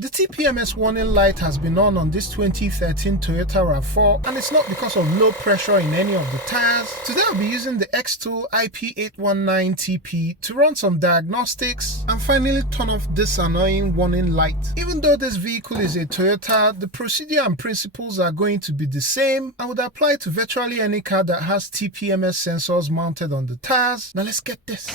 The TPMS warning light has been on this 2013 Toyota RAV4, and it's not because of low pressure in any of the tires. Today I'll be using the xtool IP819TP to run some diagnostics and finally turn off this annoying warning light. Even though this vehicle is a Toyota, the procedure and principles are going to be the same and would apply to virtually any car that has TPMS sensors mounted on the tires. Now let's get this.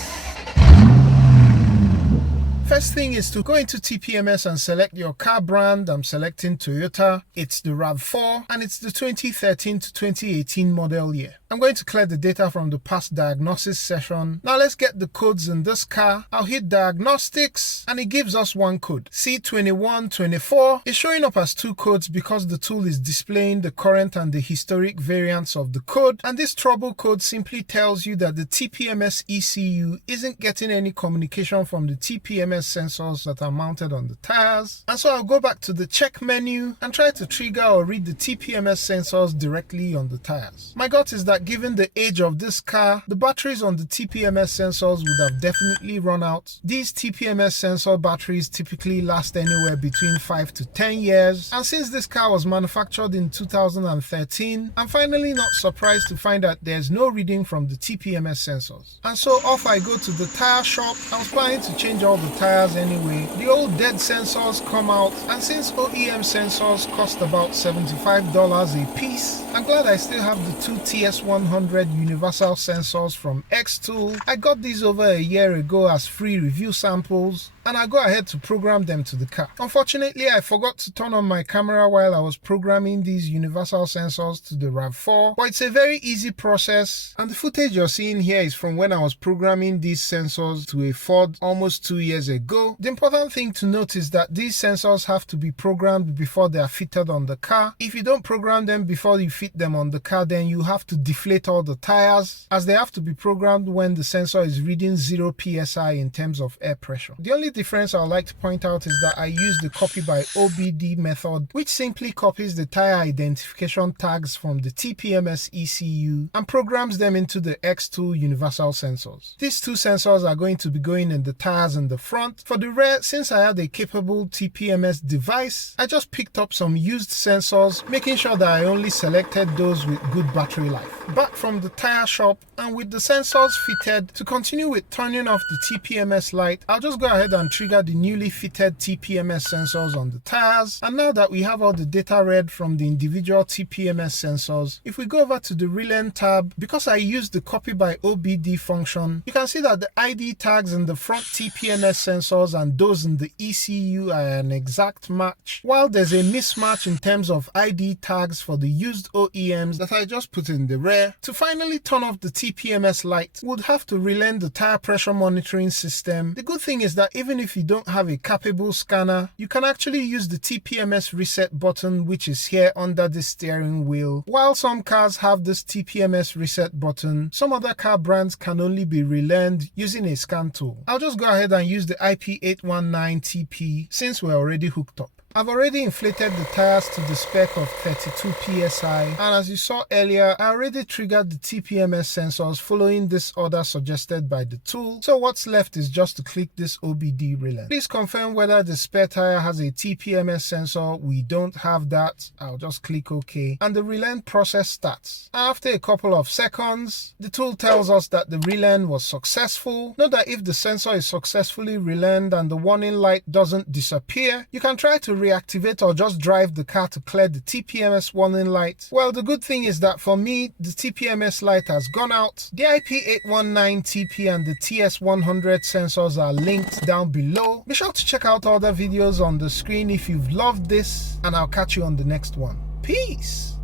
First thing is to go into TPMS and select your car brand. I'm selecting Toyota. It's the RAV4 and it's the 2013 to 2018 model year. I'm going to clear the data from the past diagnosis session. Now let's get the codes in this car. I'll hit diagnostics and it gives us one code. C2124 is showing up as two codes because the tool is displaying the current and the historic variants of the code, and this trouble code simply tells you that the TPMS ECU isn't getting any communication from the TPMS sensors that are mounted on the tires. And so I'll go back to the check menu and try to trigger or read the TPMS sensors directly on the tires. My gut is that given the age of this car, the batteries on the TPMS sensors would have definitely run out. These TPMS sensor batteries typically last anywhere between 5 to 10 years, and since this car was manufactured in 2013, I'm finally not surprised to find that there's no reading from the TPMS sensors. And so off I go to the tire shop. I was planning to change all the tires anyway. The old dead sensors come out, and since OEM sensors cost about $75 a piece, I'm glad I still have the two TS100 universal sensors from xtool. I got these over a year ago as free review samples, and I go ahead to program them to the car. Unfortunately, I forgot to turn on my camera while I was programming these universal sensors to the RAV4, but it's a very easy process, and the footage you're seeing here is from when I was programming these sensors to a Ford almost 2 years ago. The important thing to note is that these sensors have to be programmed before they are fitted on the car. If you don't program them before you fit them on the car, then you have to deflate all the tires, as they have to be programmed when the sensor is reading 0 psi in terms of air pressure. The only difference I would like to point out is that I use the copy by OBD method, which simply copies the tire identification tags from the TPMS ECU and programs them into the xtool universal sensors. These two sensors are going to be going in the tires in the front. For the rear, since I had a capable TPMS device, I just picked up some used sensors, making sure that I only selected those with good battery life. Back from the tire shop, and with the sensors fitted, to continue with turning off the TPMS light, I'll just go ahead and trigger the newly fitted TPMS sensors on the tires. And now that we have all the data read from the individual TPMS sensors, if we go over to the Relearn tab, because I used the copy by OBD function, you can see that the ID tags in the front TPMS sensors and those in the ECU are an exact match, while there's a mismatch in terms of ID tags for the used OEMs that I just put in the rear. To finally turn off the TPMS light, we'd have to relearn the tire pressure monitoring system. The good thing is that even if you don't have a capable scanner, you can actually use the TPMS reset button, which is here under the steering wheel. While some cars have this TPMS reset button, some other car brands can only be relearned using a scan tool. I'll just go ahead and use the IP819TP since we're already hooked up. I've already inflated the tires to the spec of 32 psi, and as you saw earlier, I already triggered the TPMS sensors following this order suggested by the tool. So what's left is just to click this OBD Relearn. Please confirm whether the spare tire has a TPMS sensor. We don't have that. I'll just click OK, and the Relearn process starts. After a couple of seconds, the tool tells us that the relearn was successful. Note that if the sensor is successfully relearned and the warning light doesn't disappear, you can try to reactivate or just drive the car to clear the TPMS warning light. Well, the good thing is that for me, the TPMS light has gone out. The IP819TP and the TS100 sensors are linked down below. Be sure to check out other videos on the screen if you've loved this, and I'll catch you on the next one. Peace!